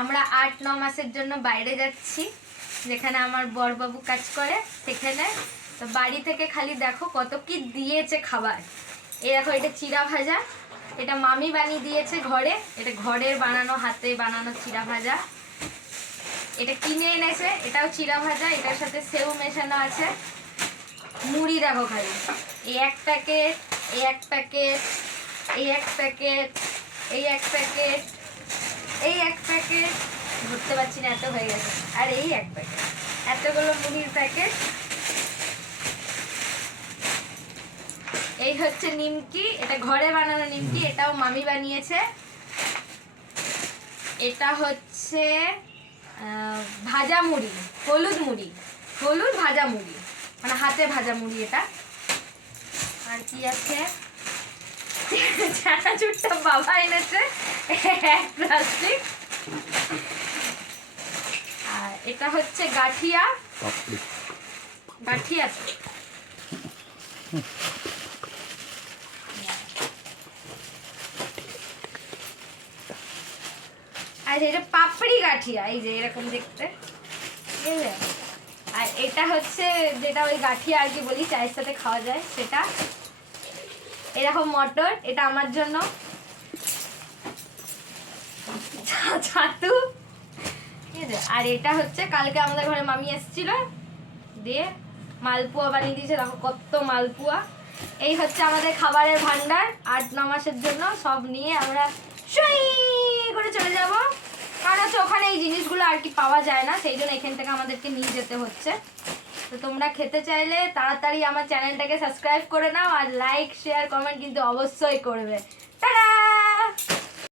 আমরা আট, ন মাসের জন্য বাইরে যাচ্ছি। যেখানে আমার বরবাবু কাজ করে সেখানে তো বাড়ি থেকে খালি দেখো কত কি দিয়েছে খাবার। এই দেখো, এটা চিড়া ভাজা। এটা মামি বানিয়ে দিয়েছে ঘরে। এটা ঘরের বানানো, হাতে বানানো চিড়া ভাজা। এটা কিনে এনেছে, এটাও চিড়া ভাজা, এটার সাথে সেও মেশানো আছে। মুড়ি দেখো খালি। এই এক প্যাকেট, এই এক প্যাকেট, এই এক প্যাকেট, এই এক প্যাকেট। ধরতে পারছি না, এত হয়ে গেছে। আর এই এক প্যাকেট এতগুলো মুড়ির প্যাকেট এই হচ্ছে নিমকি, এটা ঘরে বানানো নিমকি, এটাও মামি বানিয়েছে। এটা হচ্ছে ভাজা মুড়ি, হলুদ মুড়ি, হলুদ ভাজা মুড়ি মানে হাতে ভাজা মুড়ি এটা। আর কি আছে? চানাচুরটা বাবা এনেছে প্লাস্টিক এটা হচ্ছে গাঠিয়া। গাঠিয়া আর এটা পাপড়ি গাঠিয়া, এই যে এরকম দেখতে। আর এটা হচ্ছে যেটা ওই গাঠিয়া আর কি বলি, চায়ের সাথে খাওয়া যায়, সেটা। এরকম মটর, এটা আমার জন্য। ছাতু। ঠিক আছে? আর এটা হচ্ছে কালকে আমাদের ঘরে মামি এসেছিল। দিয়ে মালপোয়া বানিয়ে দিয়েছে। দেখো কত মালপোয়া। এই হচ্ছে আমাদের খাবারের ভান্ডার। আট, ন মাসের জন্য সব নিয়ে আমরা সুই করে চলে যাব। কারণ হচ্ছে ওখানে এই জিনিসগুলো আর কি পাওয়া যায় না। সেই জন্য এখান থেকে আমাদেরকে নিয়ে যেতে হচ্ছে। তো তোমরা খেতে চাইলে তাড়াতাড়ি আমার চ্যানেলটাকে সাবস্ক্রাইব করে নাও। আর লাইক শেয়ার কমেন্ট কিন্তু অবশ্যই করবে। টাটা!